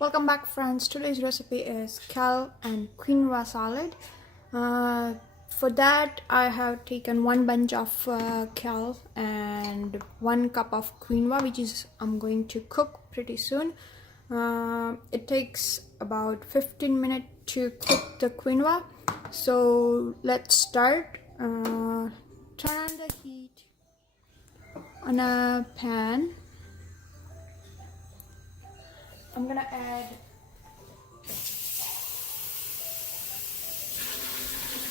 Welcome back, friends. Today's recipe is kale and quinoa salad. For that, I have taken one bunch of kale and 1 cup of quinoa, which is I'm going to cook pretty soon. It takes about 15 minutes to cook the quinoa. So let's start. Turn on the heat on a pan. I'm gonna add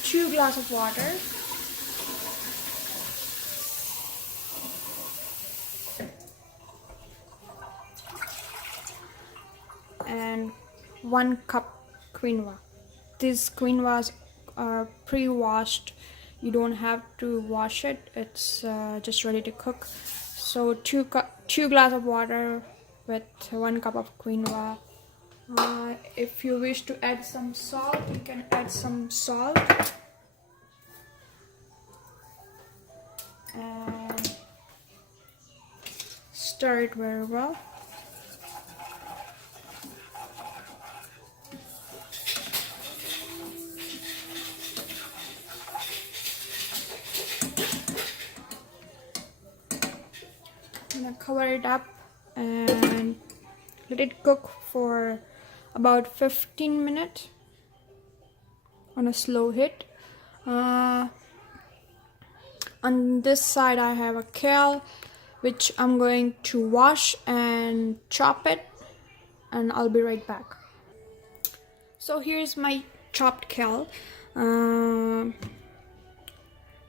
2 glasses of water, and 1 cup quinoa. These quinoas are pre-washed. You don't have to wash it. It's just ready to cook. So 2 glass of water with 1 cup of quinoa. If you wish to add some salt, you can add some salt. And stir it very well. I'm gonna cover it up and let it cook for about 15 minutes on a slow heat. On this side I have a kale which I'm going to wash and chop it, and I'll be right back. So here's my chopped kale.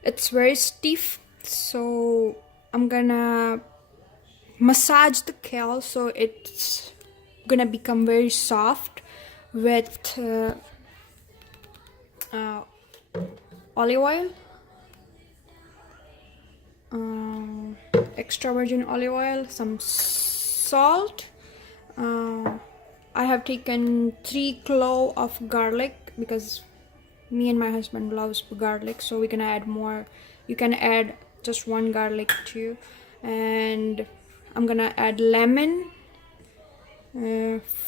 It's very stiff, so I'm gonna massage the kale so it's gonna become very soft with olive oil, extra virgin olive oil, some salt. I have taken 3 cloves of garlic because me and my husband loves garlic, so we're gonna add more. You can add just 1 garlic too. And I'm gonna add lemon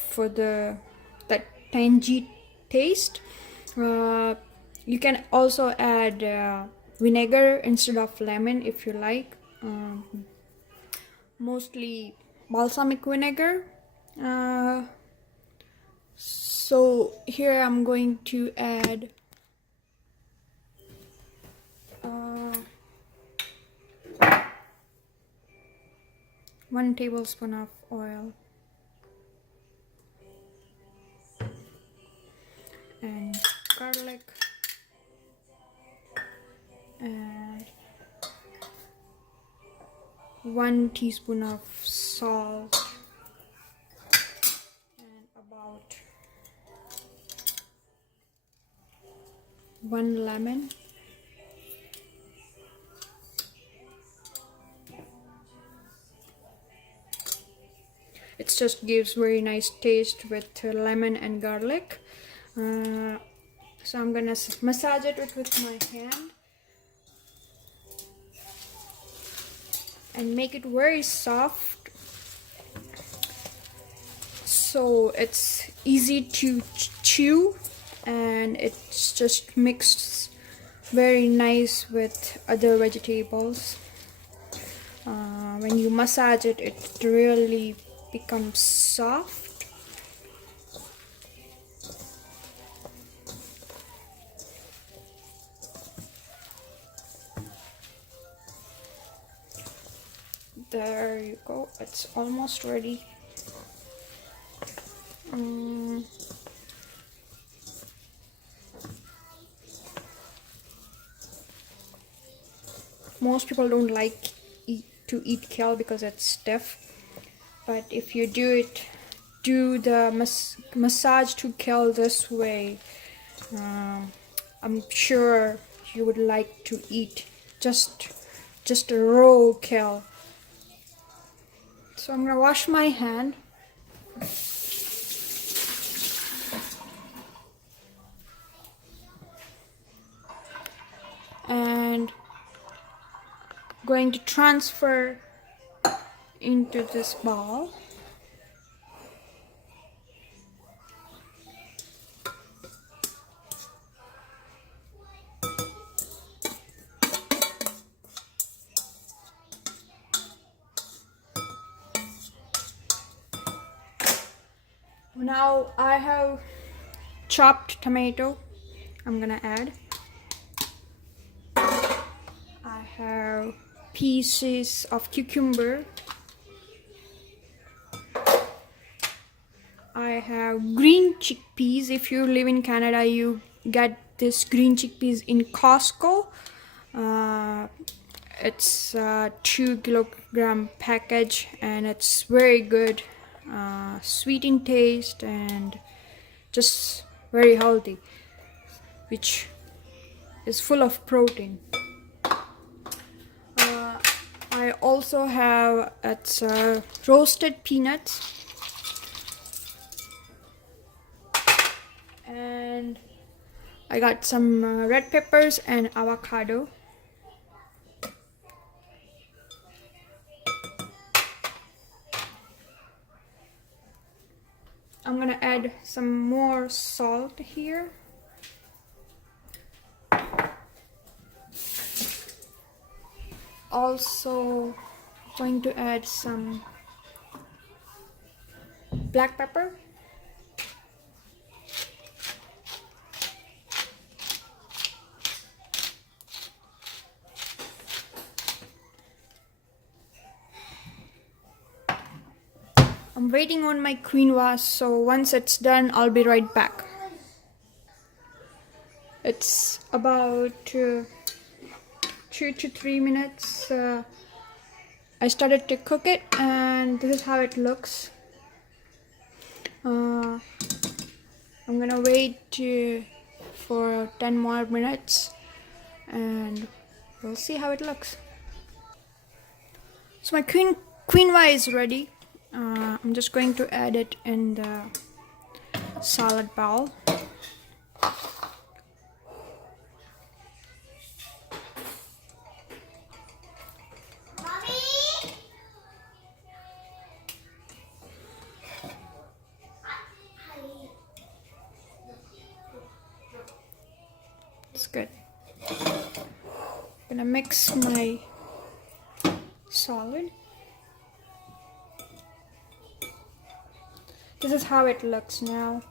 for that tangy taste. You can also add vinegar instead of lemon if you like. Mostly balsamic vinegar. So here I'm going to add 1 tablespoon of oil and garlic, and 1 teaspoon of salt, and about 1 lemon. It just gives very nice taste with lemon and garlic. So I'm gonna massage it with my hand and make it very soft, so it's easy to chew, and it's just mixed very nice with other vegetables. When you massage it, it really becomes soft. There you go, it's almost ready. Most people don't like to eat kale because it's stiff, but if you do the massage to kale this way, I'm sure you would like to eat just a raw kale. So I'm gonna wash my hand. And going to transfer into this bowl. Now I have chopped tomato. I'm gonna add. I have pieces of cucumber. I have green chickpeas. If you live in Canada, you get this green chickpeas in Costco. It's a 2 kilogram package and it's very good, sweet in taste and just very healthy, which is full of protein. I also have roasted peanuts, and I got some red peppers and avocado. I'm gonna add some more salt here. Also going to add some black pepper. I'm waiting on my quinoa, so once it's done, I'll be right back. It's about 2 to 3 minutes. I started to cook it, and this is how it looks. I'm gonna wait for 10 more minutes, and we'll see how it looks. So my quinoa is ready. I'm just going to add it in the salad bowl. It's good. I'm gonna mix my salad. This is how it looks now.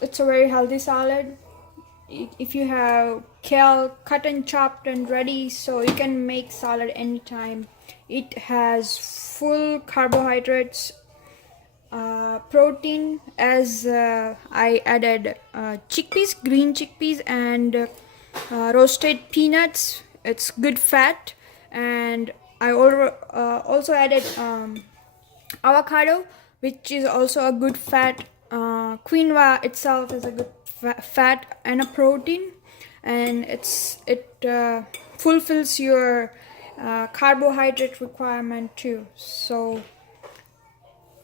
It's a very healthy salad. If you have kale cut and chopped and ready, so you can make salad anytime. It has full carbohydrates, protein, as I added chickpeas, green chickpeas, and roasted peanuts. It's good fat, and I also added avocado, which is also a good fat. Quinoa itself is a good fat and a protein, and it fulfills your carbohydrate requirement too. So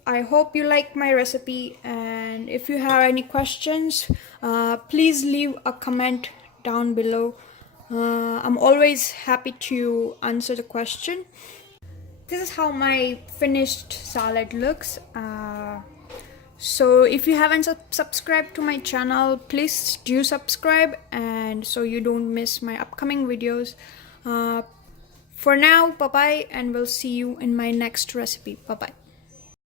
I hope you like my recipe, and if you have any questions, please leave a comment down below. I'm always happy to answer the question. This is how my finished salad looks. So if you haven't subscribed to my channel, please do subscribe, and so you don't miss my upcoming videos. For now, bye bye, and we'll see you in my next recipe. Bye bye.